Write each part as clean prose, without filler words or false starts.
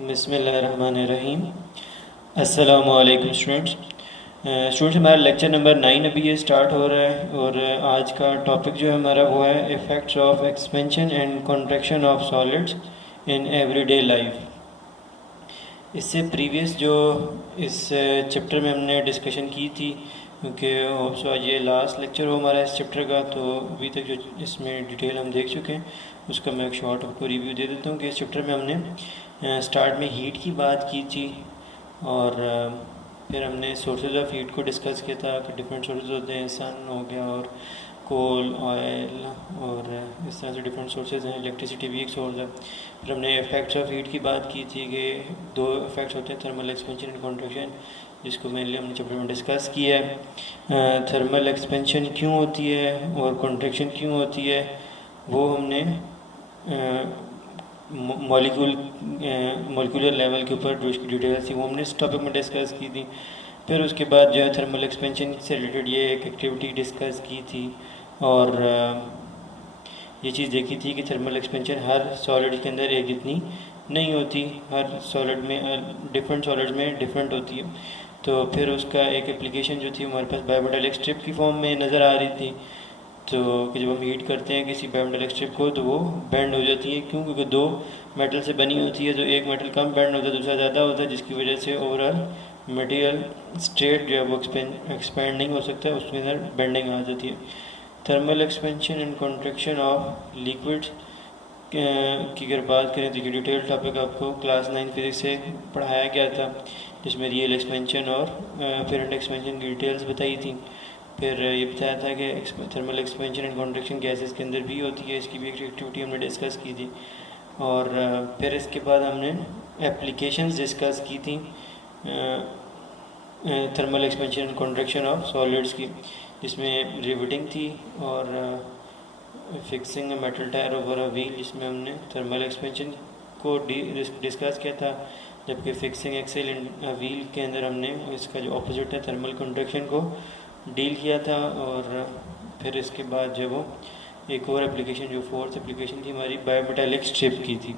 बिस्मिल्लाहिर्रहमानिर्रहीम। अस्सलामुअलैकुम स्टूडेंट्स, हमारा लेक्चर नंबर 9 अभी ये स्टार्ट हो रहा है और आज का टॉपिक जो है हमारा वो है effects of expansion and contraction of solids in everyday life. इससे प्रीवियस जो इस चैप्टर में हमने डिस्कशन की थी, क्योंकि होप्स आज ये लास्ट लेक्चर हो हमारा इस चैप्टर का, तो अभी तक जो इसमें डिटेल हम देख चुके हैं उसका मैं एक शॉर्ट आपको रिव्यू दे देता हूँ कि इस चैप्टर में हमने स्टार्ट में हीट की बात की थी और फिर हमने सोर्सेज ऑफ हीट को डिस्कस किया था कि डिफरेंट सोर्सेज होते हैं, सन हो गया और कोल, ऑयल और इस तरह से डिफरेंट सोर्सेज हैं, इलेक्ट्रिसिटी भी एक सोर्स है। फिर हमने इफेक्ट्स ऑफ हीट की बात की थी कि दो इफेक्ट्स होते हैं, थर्मल एक्सपेंशन एंड कॉन्ट्रैक्शन, जिसको मेनली हमने चैप्टर में डिस्कस किया है। थर्मल एक्सपेंशन क्यों होती है और कॉन्ट्रैक्शन क्यों होती है वो हमने मॉलिक्यूलर लेवल के ऊपर जो इसकी डिटेल्स थी वो हमने इस टॉपिक में डिस्कस की थी। फिर उसके बाद जो है थर्मल एक्सपेंशन से रिलेटेड ये एक एक्टिविटी डिस्कस की थी और ये चीज़ देखी थी कि थर्मल एक्सपेंशन हर सॉलिड के अंदर एक जितनी नहीं होती, हर सॉलिड में डिफरेंट सॉलिड में डिफरेंट होती है। तो फिर उसका एक एप्लीकेशन जो थी हमारे पास बायोमेटालिक स्ट्रिप की फॉर्म में नज़र आ रही थी, तो कि जब हम हीट करते हैं किसी बायोमेटालिक स्ट्रिप को तो वो बेंड हो जाती है। क्यों? क्योंकि दो मेटल से बनी होती है, तो एक मेटल कम बेंड होता है, दूसरा ज़्यादा होता है, जिसकी वजह से ओवरऑल मटेरियल स्टेट जो है वो एक्सपेंड नहीं हो सकता है, उसके अंदर बेंडिंग आ जाती है। Thermal expansion and contraction of liquids की अगर बात करें तो ये डिटेल टॉपिक आपको क्लास 9 फिजिक्स से पढ़ाया गया था, जिसमें रियल एक्सपेंशन और फेरेंट एक्सपेंशन की डिटेल्स बताई थी। फिर ये बताया था कि thermal expansion and contraction gases के अंदर भी होती है, इसकी भी एक एक्टिविटी हमने डिस्कस की थी। और फिर इसके बाद हमने एप्लीकेशंस डिस्कस की थी thermal expansion and contraction of solids की, जिसमें रिवेटिंग थी और fixing metal tyre over a wheel, जिसमें हमने थर्मल एक्सपेंशन को डिस्कस किया था, जबकि फिक्सिंग एक्सेल इन व्हील के अंदर हमने इसका जो ऑपोजिट है थर्मल कॉन्ट्रैक्शन को डील किया था। और फिर इसके बाद जो वो एक और एप्लीकेशन जो फोर्थ एप्लीकेशन थी हमारी बायोमेटालिक स्ट्रिप की थी।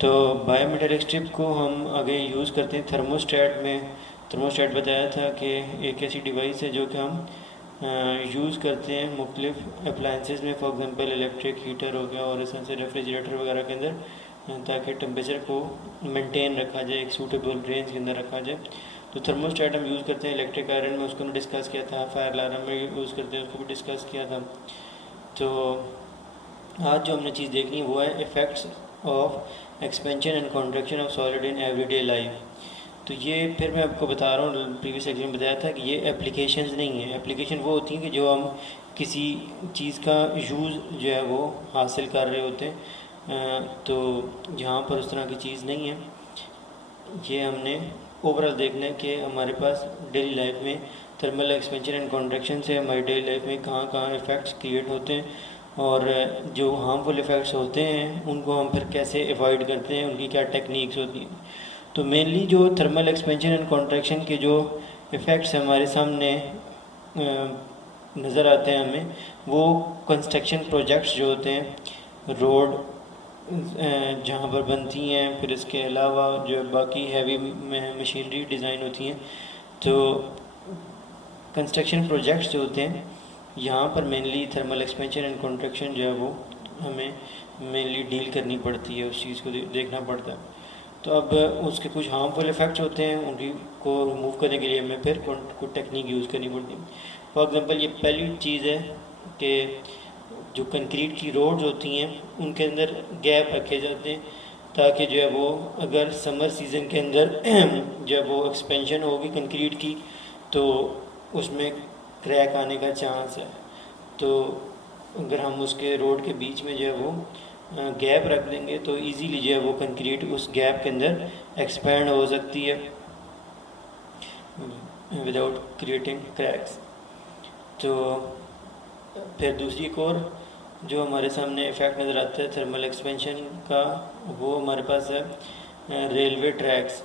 तो बायोमेटालिक स्ट्रिप को हम आगे यूज़ करते हैं थर्मोस्टेट में। थर्मोस्टेट बताया था कि एक ऐसी डिवाइस है जो कि हम यूज़ करते हैं मुख्तलिफ अप्लाइंसेस में, फॉर एग्जांपल इलेक्ट्रिक हीटर हो गया और इस तरह से रेफ्रिजरेटर वगैरह के अंदर, ताकि टेम्परेचर को मेंटेन रखा जाए, एक सूटेबल रेंज के अंदर रखा जाए। तो थर्मोस्टेट हम यूज़ करते हैं इलेक्ट्रिक आयरन में, उसको हमने डिस्कस किया था, फायर अलार्म में यूज़ करते हैं उसको भी डिस्कस किया था। तो आज जो हमने चीज़ देखनी है वो है effects of expansion and contraction of solid in everyday life. तो ये फिर मैं आपको बता रहा हूँ, प्रीवियस लेक्चर में बताया था कि ये एप्लीकेशंस नहीं है। एप्लीकेशन वो होती हैं कि जो हम किसी चीज़ का यूज़ जो है वो हासिल कर रहे होते हैं, तो यहाँ पर उस तरह की चीज़ नहीं है। ये हमने ओवरऑल देखना है कि हमारे पास डेली लाइफ में थर्मल एक्सपेंशन एंड कॉन्ट्रैक्शन से हमारी डेली लाइफ में कहाँ कहाँ इफ़ेक्ट्स क्रिएट होते हैं और जो हार्मफुल इफ़ेक्ट्स होते हैं उनको हम फिर कैसे अवॉइड करते हैं, उनकी क्या टेक्निक्स होती हैं। तो मेनली जो थर्मल एक्सपेंशन एंड कॉन्ट्रैक्शन के जो इफ़ेक्ट्स हमारे सामने नज़र आते हैं हमें, वो कंस्ट्रक्शन प्रोजेक्ट्स जो होते हैं, रोड जहाँ पर बनती हैं, फिर इसके अलावा जो बाकी हैवी मशीनरी डिज़ाइन होती हैं, तो कंस्ट्रक्शन प्रोजेक्ट्स जो होते हैं यहाँ पर mainly thermal expansion and contraction जो है वो हमें मेनली डील करनी पड़ती है, उस चीज़ को देखना पड़ता है। तो अब उसके कुछ हार्मफुल इफ़ेक्ट्स होते हैं, उनकी को रिमूव करने के लिए हमें फिर कुछ टेक्निक यूज़ करनी पड़ती है। फॉर एग्जांपल ये पहली चीज़ है कि जो कंक्रीट की रोड्स होती हैं उनके अंदर गैप रखे जाते हैं, ताकि जो है वो अगर समर सीज़न के अंदर जब वो एक्सपेंशन होगी कंक्रीट की तो उसमें क्रैक आने का चांस है। तो अगर हम उसके रोड के बीच में जो है वो गैप रख देंगे तो इजीली जो है वो कंक्रीट उस गैप के अंदर एक्सपैंड हो सकती है विदाउट क्रिएटिंग क्रैक्स। तो फिर दूसरी एक और जो हमारे सामने इफ़ेक्ट नज़र आता है थर्मल एक्सपेंशन का, वो हमारे पास है रेलवे ट्रैक्स।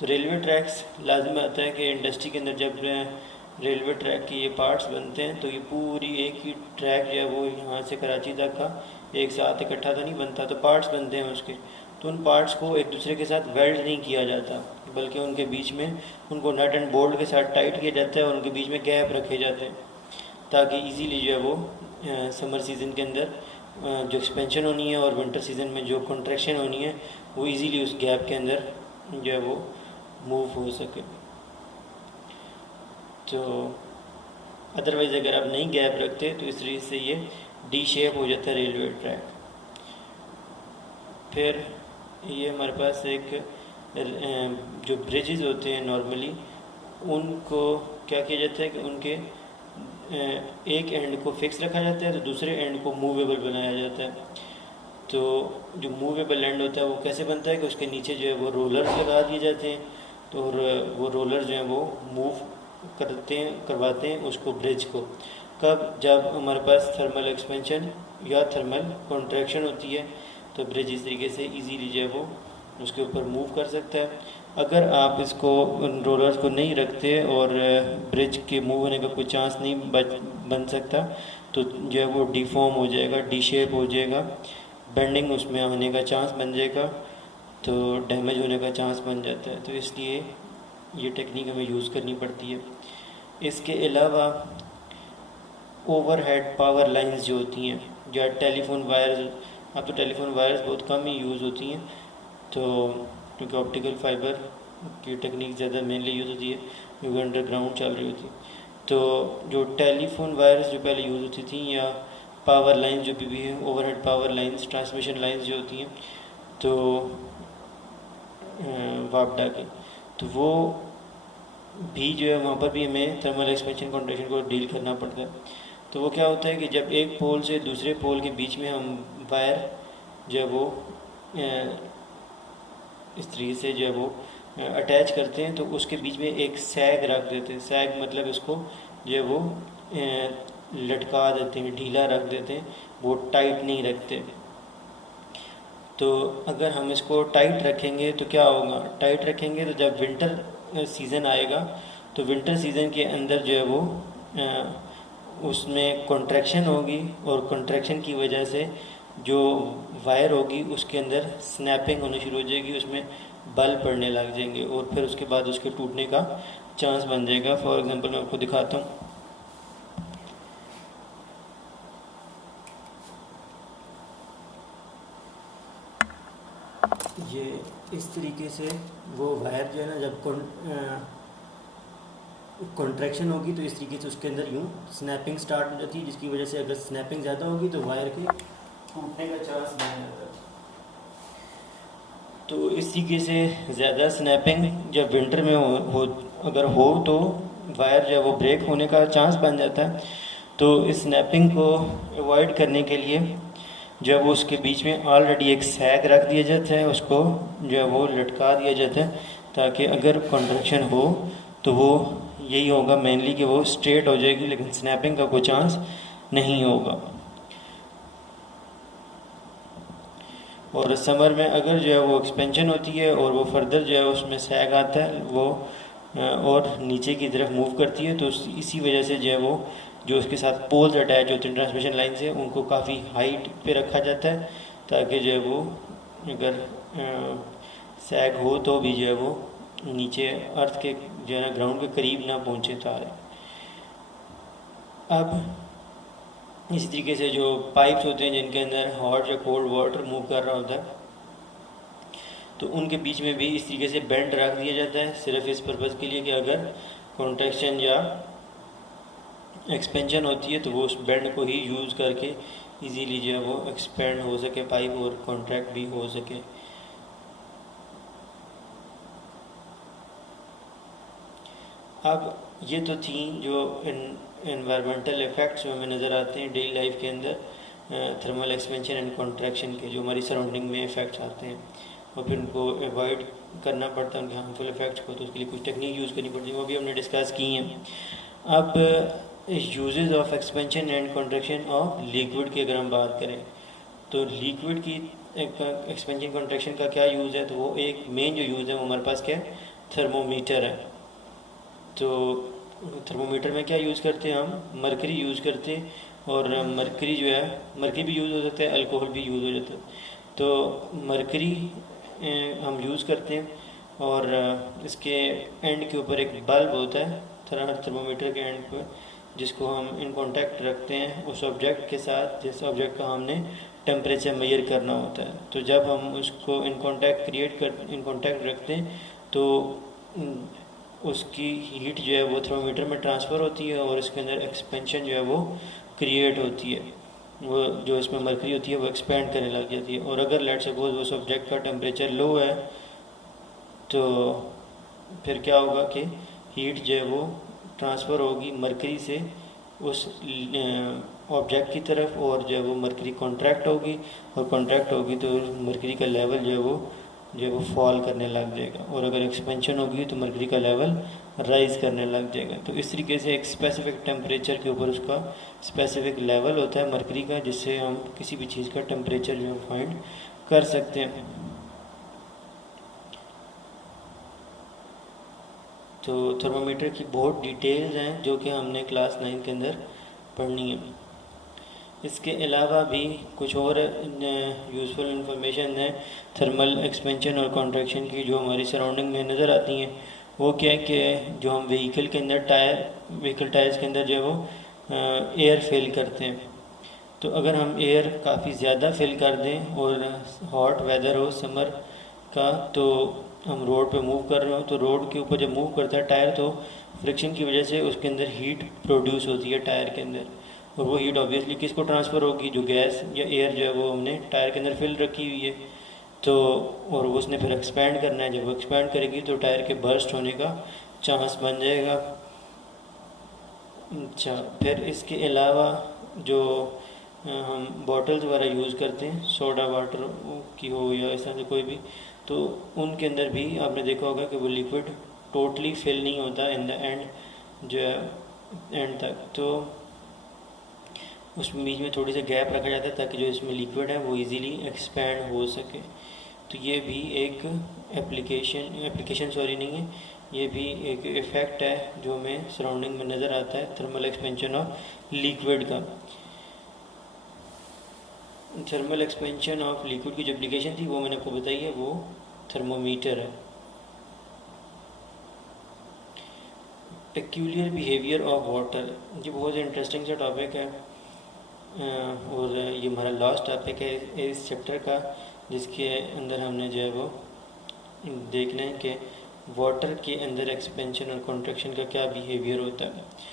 तो रेलवे ट्रैक्स लाजमी आता है कि इंडस्ट्री के अंदर जब रेलवे ट्रैक की ये पार्ट्स बनते हैं तो ये पूरी एक ही ट्रैक जो है वो यहाँ से कराची तक का एक साथ इकट्ठा तो नहीं बनता, तो पार्ट्स बनते हैं उसके। तो उन पार्ट्स को एक दूसरे के साथ वेल्ड नहीं किया जाता, बल्कि उनके बीच में उनको नट एंड बोल्ट के साथ टाइट किया जाता है और उनके बीच में गैप रखे जाते हैं, ताकि इजीली जो है वो समर सीज़न के अंदर जो एक्सपेंशन होनी है और विंटर सीज़न में जो कॉन्ट्रैक्शन होनी है वो इजीली उस गैप के अंदर जो है वो मूव हो सके। तो अदरवाइज़ अगर आप नहीं गैप रखते तो इस तरीके से ये डी शेप हो जाता है रेलवे ट्रैक। फिर ये हमारे पास एक जो ब्रिजेस होते हैं नॉर्मली उनको क्या किया जाता है कि उनके एक एंड को फिक्स रखा जाता है तो दूसरे एंड को मूवेबल बनाया जाता है। तो जो मूवेबल एंड होता है वो कैसे बनता है कि उसके नीचे जो है वो रोलर्स लगा दिए जाते हैं, तो वो रोलर जो है वो मूव करवाते हैं उसको ब्रिज को। कब? जब हमारे पास थर्मल एक्सपेंशन या थर्मल कॉन्ट्रैक्शन होती है तो ब्रिज इस तरीके से इजीली जो है वो उसके ऊपर मूव कर सकता है। अगर आप इसको रोलर्स को नहीं रखते और ब्रिज के मूव होने का कोई चांस नहीं बन सकता तो जो है वो डिफॉर्म हो जाएगा, डी शेप हो जाएगा, बेंडिंग उसमें आने का चांस बन जाएगा, तो डैमेज होने का चांस बन जाता है। तो इसलिए ये टेक्निक हमें यूज़ करनी पड़ती है। इसके अलावा ओवरहेड पावर लाइंस जो होती हैं या टेलीफोन वायर्स, अब तो टेलीफोन वायर्स बहुत कम ही यूज़ होती हैं, तो क्योंकि ऑप्टिकल फाइबर की टेक्निक ज़्यादा मेनली यूज़ होती है क्योंकि अंडरग्राउंड चल रही होती है। तो जो टेलीफोन वायर्स जो पहले यूज़ होती थी या पावर लाइन जो भी है, overhead power lines, transmission lines जो होती हैं तो वापडा के, तो वो भी जो है वहाँ पर भी हमें थर्मल एक्सपेंशन कॉन्ट्रैक्शन को डील करना पड़ता है। तो वो क्या होता है कि जब एक पोल से दूसरे पोल के बीच में हम वायर जो है वो इस तरीके से जो है वो अटैच करते हैं तो उसके बीच में एक सैग रख देते हैं। सैग मतलब इसको जो है वो लटका देते हैं, ढीला रख देते हैं, वो टाइट नहीं रखते। तो अगर हम इसको टाइट रखेंगे तो क्या होगा? टाइट रखेंगे तो जब विंटर सीज़न आएगा तो विंटर सीज़न के अंदर जो है वो उसमें कॉन्ट्रैक्शन होगी और कॉन्ट्रैक्शन की वजह से जो वायर होगी उसके अंदर स्नैपिंग होनी शुरू हो जाएगी, उसमें बल पड़ने लग जाएंगे और फिर उसके बाद उसके टूटने का चांस बन जाएगा। फॉर एग्जांपल मैं आपको दिखाता हूँ। ये इस तरीके से वो वायर जो है ना जब कॉन्ट्रैक्शन होगी तो इस तरीके से उसके अंदर यूँ स्नैपिंग स्टार्ट हो जाती है, जिसकी वजह से अगर स्नैपिंग ज़्यादा होगी तो वायर के टूटने का चांस बन जाता है। तो इस तरीके से ज़्यादा स्नैपिंग जब विंटर में अगर हो तो वायर जो है वो ब्रेक होने का चांस बन जाता है। तो इस स्नैपिंग को अवॉइड करने के लिए जो है वो उसके बीच में ऑलरेडी एक सैग रख दिया जाता है, उसको जो है वो लटका दिया जाता है ताकि अगर कॉन्ट्रैक्शन हो तो वो यही होगा मेनली कि वो स्ट्रेट हो जाएगी, लेकिन स्नैपिंग का कोई चांस नहीं होगा। और समर में अगर जो है वो एक्सपेंशन होती है और वो फर्दर जो है उसमें सैग आता है वो और नीचे की तरफ मूव करती है, तो इसी वजह से जो है वो जो उसके साथ पोल्स अटैच होते हैं ट्रांसमिशन लाइन से उनको काफ़ी हाइट पे रखा जाता है ताकि जो है वो अगर सैग हो तो भी जो है वो नीचे अर्थ के जो है ना ग्राउंड के करीब ना पहुँचे तार। अब इसी तरीके से जो पाइप्स होते हैं जिनके अंदर हॉट या कोल्ड वाटर मूव कर रहा होता है तो उनके बीच में भी इस तरीके से बेंड रख दिया जाता है, सिर्फ इस पर्पज़ के लिए कि अगर कॉन्ट्रैक्शन या एक्सपेंशन होती है तो वो उस बेंड को ही यूज़ करके इजीली जो है वो एक्सपेंड हो सके पाइप और कॉन्ट्रैक्ट भी हो सके। अब ये तो थी जो एनवायरमेंटल इफ़ेक्ट्स जो हमें नज़र आते हैं डेली लाइफ के अंदर थर्मल एक्सपेंशन एंड कॉन्ट्रैक्शन के, जो हमारी सराउंडिंग में इफ़ेक्ट्स आते हैं और फिर उनको अवॉइड करना पड़ता है उनके हार्मफुल इफ़ेक्ट्स को, तो उसके लिए कुछ टेक्निक यूज़ करनी पड़ती है, वो भी हमने डिस्कस की हैं। अब uses of expansion and contraction of liquid की अगर हम बात करें तो लिक्विड की एक्सपेंशन कॉन्ट्रैक्शन का क्या यूज़ है, तो वो एक मेन जो यूज़ है वो हमारे पास क्या है, थर्मोमीटर है। तो थर्मोमीटर में क्या यूज़ करते हैं हम, मरकरी यूज़ करते हैं और मरकरी जो है मरकरी भी यूज़ हो सकता है, अल्कोहल भी यूज़ हो जाता है। तो मरकरी हम यूज़ करते हैं और इसके एंड के ऊपर एक बल्ब होता है थर्मोमीटर के एंड पे, जिसको हम इन कांटेक्ट रखते हैं उस ऑब्जेक्ट के साथ जिस ऑब्जेक्ट का हमने टेम्परेचर मेजर करना होता है। तो जब हम उसको इन कांटेक्ट रखते हैं तो उसकी हीट जो है वो थर्मोमीटर में ट्रांसफ़र होती है और इसके अंदर एक्सपेंशन जो है वो क्रिएट होती है। वो जो इसमें मरकरी होती है वो एक्सपेंड करने लग जाती है। और अगर लेट सपोज उस ऑब्जेक्ट का टेम्परेचर लो है तो फिर क्या होगा कि हीट जो है वो ट्रांसफ़र होगी मरकरी से उस ऑब्जेक्ट की तरफ, और जो है वो मरकरी कॉन्ट्रैक्ट होगी, और कॉन्ट्रैक्ट होगी तो मरकरी का लेवल जो है वो फॉल करने लग जाएगा, और अगर एक्सपेंशन होगी तो मरकरी का लेवल राइज करने लग जाएगा। तो इस तरीके से एक स्पेसिफिक टेम्परेचर के ऊपर उसका स्पेसिफिक लेवल होता है मरकरी का, जिससे हम किसी भी चीज़ का टेम्परेचर जो है फाइंड कर सकते हैं। तो थर्मोमीटर की बहुत डिटेल्स हैं जो कि हमने क्लास 9 के अंदर पढ़नी है। इसके अलावा भी कुछ और यूज़फुल इंफॉर्मेशन है थर्मल एक्सपेंशन और कॉन्ट्रैक्शन की जो हमारी सराउंडिंग में नज़र आती हैं। वो क्या है कि जो हम व्हीकल टायर्स के अंदर जो है वो एयर फिल करते हैं, तो अगर हम एयर काफ़ी ज़्यादा फिल कर दें और हॉट वेदर हो समर का, तो हम रोड पे मूव कर रहे हो तो रोड के ऊपर जब मूव करता है टायर तो फ्रिक्शन की वजह से उसके अंदर हीट प्रोड्यूस होती है टायर के अंदर, और वो हीट ऑब्वियसली किसको ट्रांसफ़र होगी, जो गैस या एयर जो है वो हमने टायर के अंदर फिल रखी हुई है, तो और वो उसने फिर एक्सपैंड करना है। जब वो एक्सपैंड करेगी तो टायर के बर्स्ट होने का चांस बन जाएगा। अच्छा, फिर इसके अलावा जो हम बॉटल्स वगैरह यूज़ करते हैं सोडा वाटर की हो या इस तरह से कोई भी, तो उनके अंदर भी आपने देखा होगा कि वो लिक्विड टोटली फिल नहीं होता इन द एंड जो है एंड तक, तो उसमें बीच में थोड़ी सी गैप रखा जाता है ताकि जो इसमें लिक्विड है वो इजीली एक्सपैंड हो सके। तो ये भी एक एप्लीकेशन सॉरी नहीं है, ये भी एक इफ़ेक्ट है जो हमें सराउंडिंग में नज़र आता है थर्मल एक्सपेंशन ऑफ लिक्विड का। थर्मल एक्सपेंशन ऑफ लिक्विड की जो एप्लीकेशन थी वो मैंने आपको बताई है, वो थर्मोमीटर है। पेक्यूलियर बिहेवियर ऑफ वाटर, ये बहुत इंटरेस्टिंग सा टॉपिक है और ये हमारा लास्ट टॉपिक है इस चैप्टर का, जिसके अंदर हमने जो है वो देखना है कि वाटर के अंदर एक्सपेंशन और कॉन्ट्रैक्शन का क्या बिहेवियर होता है।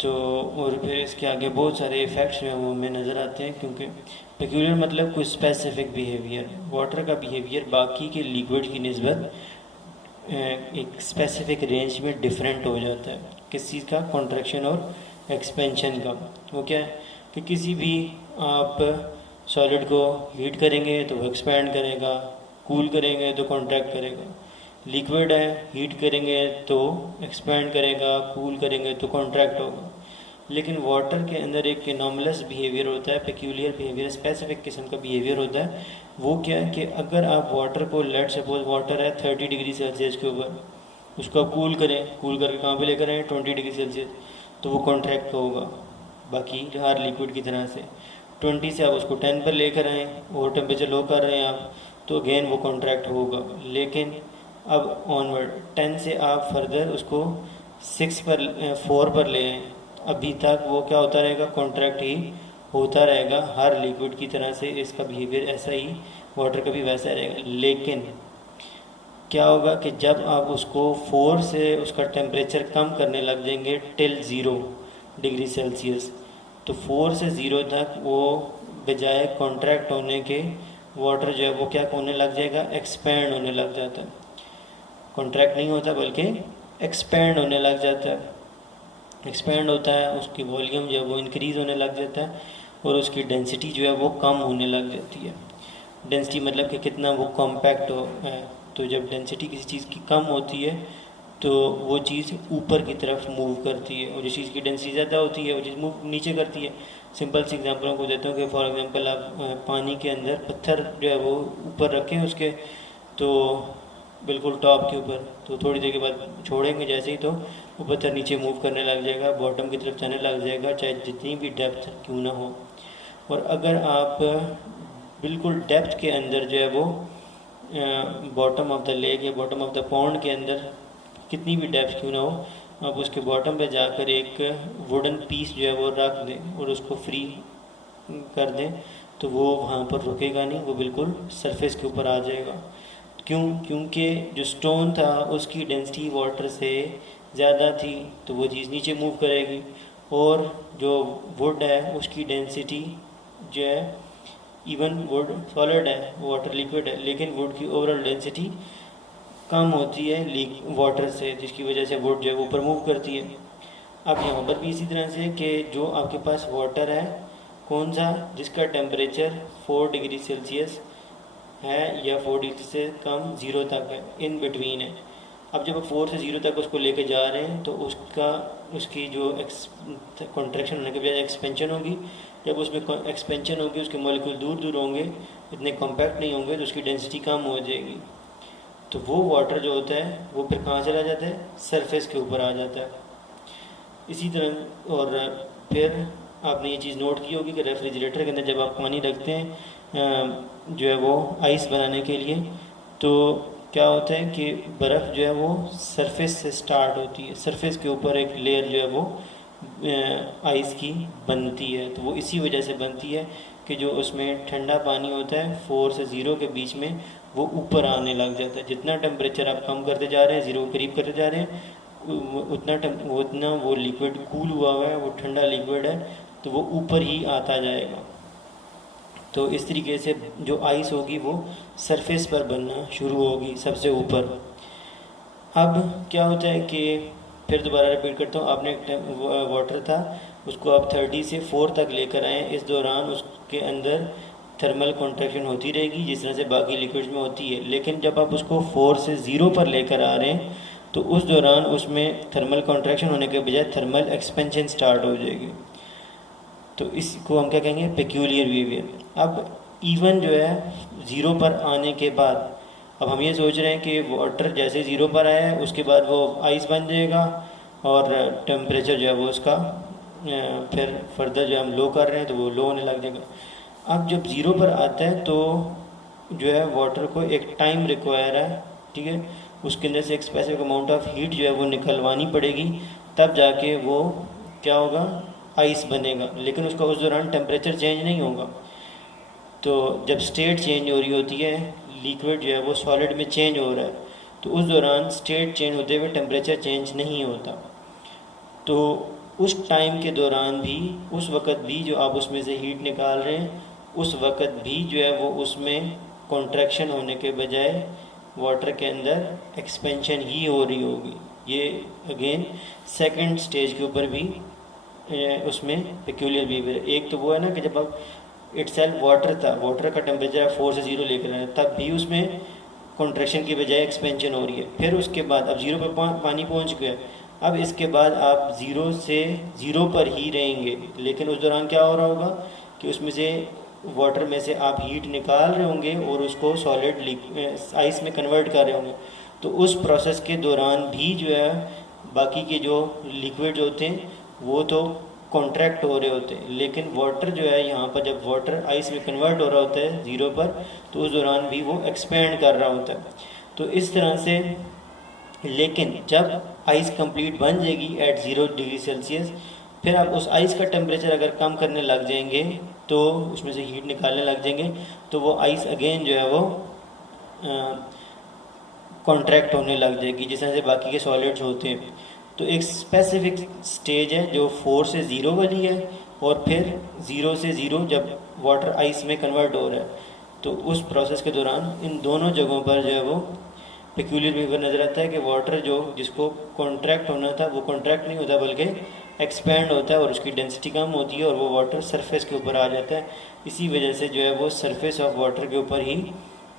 तो और फिर इसके आगे बहुत सारे इफ़ेक्ट्स जो हैं वो हमें नज़र आते हैं, क्योंकि पेक्यूलियर मतलब कोई स्पेसिफिक बिहेवियर। वाटर का बिहेवियर बाकी के लिक्विड की निस्बत एक स्पेसिफिक रेंज में डिफरेंट हो जाता है। किस चीज़ का, कॉन्ट्रैक्शन और एक्सपेंशन का। वो क्या है कि किसी भी आप सॉलिड को हीट करेंगे तो वो एक्सपैंड करेगा, कूल करेंगे तो कॉन्ट्रैक्ट करेगा। लिक्विड है, हीट करेंगे तो एक्सपैंड करेगा, कूल करेंगे तो कॉन्ट्रैक्ट होगा। लेकिन वाटर के अंदर एक एनॉमलस बिहेवियर होता है, पेक्यूलियर बिहेवियर, स्पेसिफिक किस्म का बिहेवियर होता है। वो क्या है कि अगर आप वाटर को, लेट सपोज वाटर है 30 डिग्री सेल्सियस के ऊपर, उसको कूल करें, कूल करके कहाँ पे लेकर आए 20 डिग्री सेल्सियस, तो वो कॉन्ट्रैक्ट होगा बाकी हर लिक्विड की तरह से। 20 से आप उसको 10 पर लेकर आए और टेम्परेचर लो कर रहे हैं आप, तो अगेन वो कॉन्ट्रैक्ट होगा। लेकिन अब ऑनवर्ड 10 से आप फर्दर उसको 4 पर ले आए, अभी तक वो क्या होता रहेगा, कॉन्ट्रैक्ट ही होता रहेगा हर लिक्विड की तरह से। इसका बिहेवियर ऐसा ही वाटर का भी वैसा रहेगा। लेकिन क्या होगा कि जब आप उसको 4 से उसका टेम्परेचर कम करने लग जाएंगे टिल 0 डिग्री सेल्सियस, तो 4 से 0 तक वो बजाय कॉन्ट्रैक्ट होने के वाटर जो है वो क्या होने लग जाएगा, एक्सपैंड होने लग जाता है। कॉन्ट्रैक्ट नहीं होता बल्कि एक्सपैंड होने लग जाता है। एक्सपैंड होता है, उसकी वॉल्यूम जो है वो इंक्रीज़ होने लग जाता है और उसकी डेंसिटी जो है वो कम होने लग जाती है। डेंसिटी मतलब कि कितना वो कॉम्पैक्ट हो है। तो जब डेंसिटी किसी चीज़ की कम होती है तो वो चीज़ ऊपर की तरफ मूव करती है, और जिस चीज़ की डेंसिटी ज़्यादा होती है वो चीज़ मूव नीचे करती है। सिंपल सी एग्जांपल को देता हूँ कि फॉर एग्जांपल आप पानी के अंदर पत्थर जो है वो ऊपर रखें उसके, तो बिल्कुल टॉप के ऊपर, तो थोड़ी देर के बाद छोड़ेंगे जैसे ही तो वो पत्थर नीचे मूव करने लग जाएगा, बॉटम की तरफ जाने लग जाएगा, चाहे जितनी भी डेप्थ क्यों ना हो। और अगर आप बिल्कुल डेप्थ के अंदर जो है वो बॉटम ऑफ द लेक या बॉटम ऑफ द पॉन्ड के अंदर कितनी भी डेप्थ क्यों ना हो, आप उसके बॉटम पे जाकर एक वुडन पीस जो है वो रख दें और उसको फ्री कर दें, तो वो वहाँ पर रुकेगा नहीं, वो बिल्कुल सरफेस के ऊपर आ जाएगा। क्यों? क्योंकि जो स्टोन था उसकी डेंसिटी वाटर से ज़्यादा थी, तो वो चीज़ नीचे मूव करेगी, और जो वुड है उसकी डेंसिटी जो है, इवन वुड सॉलिड है, वाटर लिक्विड है, लेकिन वुड की ओवरऑल डेंसिटी कम होती है लीक वाटर से, जिसकी वजह से वुड जो है ऊपर मूव करती है। अब यहाँ पर भी इसी तरह से कि जो आपके पास वाटर है, कौन सा, जिसका टेम्परेचर 4 डिग्री सेल्सियस है या 4 डिग्री से कम, 0 तक है, इन बिटवीन है। अब जब आप 4 से 0 तक उसको लेके जा रहे हैं, तो उसकी जो कॉन्ट्रैक्शन होने के बजाय एक्सपेंशन होगी। जब उसमें एक्सपेंशन होगी, उसके मॉलिक्यूल दूर दूर होंगे, इतने कॉम्पैक्ट नहीं होंगे, तो उसकी डेंसिटी कम हो जाएगी। तो वो वाटर जो होता है वो फिर कहाँ चला जाता है, सरफेस के ऊपर आ जाता है। इसी तरह और फिर आपने ये चीज़ नोट की होगी कि रेफ्रिजरेटर के अंदर जब आप पानी रखते हैं जो है वो आइस बनाने के लिए, तो क्या होता है कि बर्फ़ जो है वो सरफेस से स्टार्ट होती है, सरफेस के ऊपर एक लेयर जो है वो आइस की बनती है। तो वो इसी वजह से बनती है कि जो उसमें ठंडा पानी होता है 4 से 0 के बीच में, वो ऊपर आने लग जाता है। जितना टेम्परेचर आप कम करते जा रहे हैं, 0 के करीब करते जा रहे हैं, उतना वो लिक्विड कूल हुआ है, वो ठंडा लिक्विड है, तो वो ऊपर ही आता जाएगा। तो इस तरीके से जो आइस होगी वो सरफेस पर बनना शुरू होगी सबसे ऊपर। अब क्या होता है कि फिर दोबारा रिपीट करता हूँ, आपने एक वाटर था, उसको आप 30 से 4 तक लेकर आए। इस दौरान उसके अंदर थर्मल कॉन्ट्रैक्शन होती रहेगी जिस तरह से बाकी लिक्विड्स में होती है, लेकिन जब आप उसको 4 से 0 पर लेकर आ रहे हैं, तो उस दौरान उसमें थर्मल कॉन्ट्रैक्शन होने के बजाय थर्मल एक्सपेंशन स्टार्ट हो जाएगी। तो इसको हम क्या कहेंगे, पेक्यूलियर बिहेवियर। अब इवन जो है 0 पर आने के बाद, अब हम ये सोच रहे हैं कि वाटर जैसे 0 पर आया है उसके बाद वो आइस बन जाएगा, और टेम्परेचर जो है वो उसका फिर फर्दर जो हम लो कर रहे हैं तो वो लो होने लग जाएगा। अब जब 0 पर आता है तो जो है वाटर को एक टाइम रिक्वायर है, ठीक है, उसके अंदर से एक स्पेसिफिक अमाउंट ऑफ हीट जो है वो निकलवानी पड़ेगी, तब जाके वो क्या होगा, आइस बनेगा। लेकिन उसका उस दौरान टेम्परेचर चेंज नहीं होगा। तो जब स्टेट चेंज हो रही होती है, लिक्विड जो है वो सॉलिड में चेंज हो रहा है, तो उस दौरान स्टेट चेंज होते हुए टेम्परेचर चेंज नहीं होता। तो उस टाइम के दौरान भी, उस वक़्त भी जो आप उसमें से हीट निकाल रहे हैं, उस वक़्त भी जो है वो उसमें कॉन्ट्रैक्शन होने के बजाय वाटर के अंदर एक्सपेंशन ही हो रही होगी। ये अगेन सेकंड स्टेज के ऊपर भी उसमें पेक्यूलियर बिहेवियर। एक तो वो है ना कि जब आप इटसेल्फ वाटर था, वाटर का टेम्परेचर 4 से 0 लेकर आए, तब भी उसमें कॉन्ट्रैक्शन की बजाय एक्सपेंशन हो रही है। फिर उसके बाद अब 0 पर पानी पहुंच गया, अब इसके बाद आप 0 से 0 पर ही रहेंगे, लेकिन उस दौरान क्या हो रहा होगा कि उसमें से वाटर में से आप हीट निकाल रहे होंगे और उसको सॉलिड आइस में कन्वर्ट कर रहे होंगे। तो उस प्रोसेस के दौरान भी जो है बाकी के जो लिक्विड होते हैं वो तो कॉन्ट्रैक्ट हो रहे होते हैं, लेकिन वाटर जो है यहाँ पर जब वाटर आइस में कन्वर्ट हो रहा होता है 0 पर, तो उस दौरान भी वो एक्सपेंड कर रहा होता है। तो इस तरह से, लेकिन जब आइस कंप्लीट बन जाएगी एट 0 डिग्री सेल्सियस, फिर आप उस आइस का टेम्परेचर अगर कम करने लग जाएंगे, तो उसमें से हीट निकालने लग जाएंगे, तो वो आइस अगेन जो है वो कॉन्ट्रैक्ट होने लग जाएगी जिस तरह से बाकी के सॉलिड्स होते हैं। तो एक स्पेसिफिक स्टेज है जो 4 से 0 वाली है, और फिर 0 से 0 जब वाटर आइस में कन्वर्ट हो रहा है, तो उस प्रोसेस के दौरान इन दोनों जगहों पर जो है वो पेक्यूलियर बिहेवियर नज़र आता है कि वाटर जो जिसको कॉन्ट्रैक्ट होना था वो कॉन्ट्रैक्ट नहीं होता बल्कि एक्सपैंड होता है, और उसकी डेंसिटी कम होती है और वो वाटर सरफेस के ऊपर आ जाता है। इसी वजह से जो है वो सरफेस ऑफ वाटर के ऊपर ही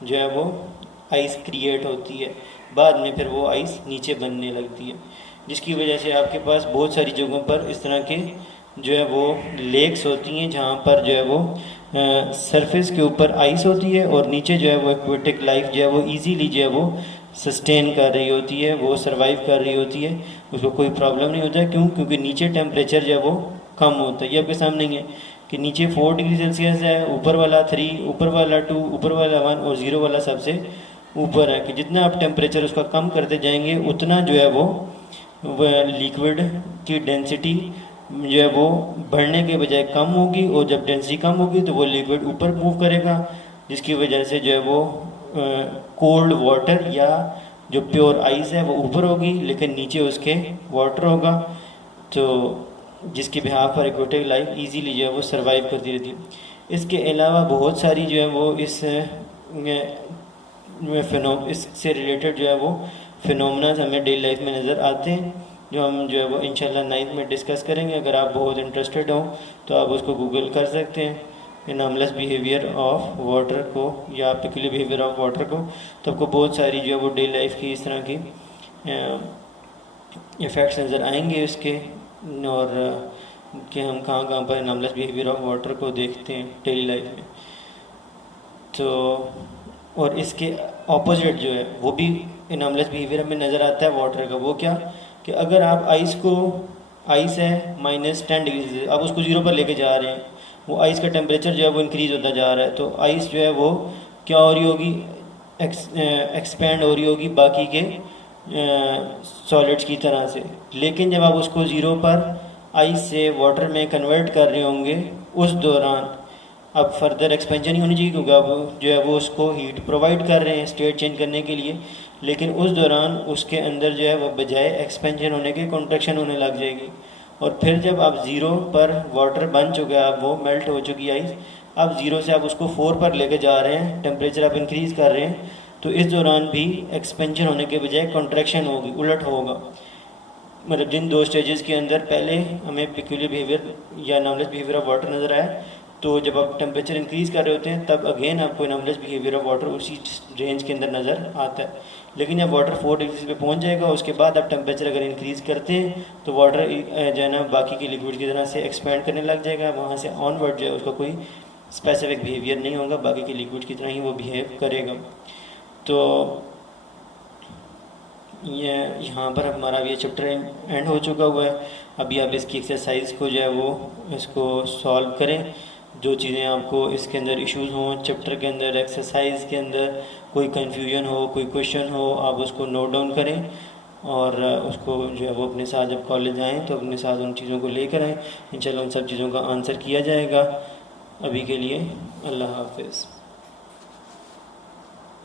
जो है वो आइस क्रिएट होती है। बाद में फिर वो आइस नीचे बनने लगती है, जिसकी वजह से आपके पास बहुत सारी जगहों पर इस तरह के जो है वो लेक्स होती हैं जहाँ पर जो है वो सरफेस के ऊपर आइस होती है और नीचे जो है वो एक्वेटिक लाइफ जो है वो इजीली जो है वो सस्टेन कर रही होती है, वो सरवाइव कर रही होती है, उसको कोई प्रॉब्लम नहीं होता है। क्यों? क्योंकि नीचे टेम्परेचर जो है वो कम होता है। ये आपके सामने ही है कि नीचे 4 डिग्री सेल्सियस है, ऊपर वाला 3, ऊपर वाला 2, ऊपर वाला 1 और 0 वाला सबसे ऊपर है कि जितना आप टेम्परेचर उसका कम करते जाएंगे उतना जो है वो लिक्विड की डेंसिटी जो है वो बढ़ने के बजाय कम होगी, और जब डेंसिटी कम होगी तो वो लिक्विड ऊपर मूव करेगा, जिसकी वजह से जो है वो कोल्ड वाटर या जो प्योर आइस है वो ऊपर होगी, लेकिन नीचे उसके वाटर होगा, तो जिसके बिहाफ पर एक्वेटिक लाइफ इजीली जो है वो सरवाइव करती रहती है। इसके अलावा बहुत सारी जो है वो इससे रिलेटेड जो है वो फिनोमेना हमें डेली लाइफ में नज़र आते हैं, जो हम जो है वो इंशाल्लाह 9th में डिस्कस करेंगे। अगर आप बहुत इंटरेस्टेड हो तो आप उसको गूगल कर सकते हैं, इनामलेस बिहेवियर ऑफ वाटर को या पिकुलर बिहेवियर ऑफ वाटर को, तो आपको बहुत सारी जो है वो डेली लाइफ की इस तरह की इफ़ेक्ट्स नज़र आएंगे उसके, और कि हम कहाँ कहाँ पर इनामलेस बिहेवियर ऑफ वाटर को देखते हैं डेली लाइफ में। तो और इसके ऑपोजिट जो है वो भी इनामलेस बिहेवियर हमें नज़र आता है वाटर का। वो क्या कि अगर आप आइस है -10 डिग्री से, आप उसको 0 पर लेके जा रहे हैं, वो आइस का टेम्परेचर जो है वो इंक्रीज़ होता जा रहा है, तो आइस जो है वो क्या हो रही होगी, एक्सपेंड हो रही होगी बाकी के सॉलिड्स की तरह से। लेकिन जब आप उसको 0 पर आइस से वाटर में कन्वर्ट कर रहे होंगे, उस दौरान अब फर्दर एक्सपेंशन ही होनी चाहिए, क्योंकि अब जो है वो उसको हीट प्रोवाइड कर रहे हैं स्टेट चेंज करने के लिए, लेकिन उस दौरान उसके अंदर जो है वो बजाय एक्सपेंशन होने के कॉन्ट्रैक्शन होने लग जाएगी। और फिर जब आप 0 पर वाटर बन चुका है, वो मेल्ट हो चुकी आइस, आप 0 से आप उसको 4 पर लेके जा रहे हैं, टेम्परेचर आप इंक्रीज़ कर रहे हैं, तो इस दौरान भी एक्सपेंशन होने के बजाय कॉन्ट्रैक्शन होगी, उलट होगा। मतलब जिन दो स्टेजेस के अंदर पहले हमें पिक्यूलियर बिहेवियर या इनामलेस बिहेवियर ऑफ वाटर नज़र आया, तो जब आप टेम्परेचर इंक्रीज़ कर रहे होते हैं तब अगेन आपको इनामलेस बिहेवियर ऑफ वाटर उसी रेंज के अंदर नज़र आता है। लेकिन जब वाटर 4 डिग्री पे पहुंच जाएगा, उसके बाद आप टेम्परेचर अगर इंक्रीज़ करते हैं तो वाटर जो है ना बाकी के लिक्विड की तरह से एक्सपेंड करने लग जाएगा, वहाँ से ऑनवर्ड जो है उसका कोई स्पेसिफिक बिहेवियर नहीं होगा, बाकी के लिक्विड की तरह ही वो बिहेव करेगा। तो ये यहाँ पर हमारा ये चैप्टर एंड हो चुका हुआ है। अभी आप इसकी एक्सरसाइज को जो है वो इसको सॉल्व करें। जो चीज़ें आपको इसके अंदर इश्यूज़ हों चैप्टर के अंदर, एक्सरसाइज के अंदर कोई कन्फ्यूजन हो, कोई क्वेश्चन हो, आप उसको नोट डाउन करें और उसको जो है वो अपने साथ जब कॉलेज आएँ तो अपने साथ उन चीज़ों को लेकर आएँ। इंशाल्लाह उन सब चीज़ों का आंसर किया जाएगा। अभी के लिए अल्लाह हाफ़िज़।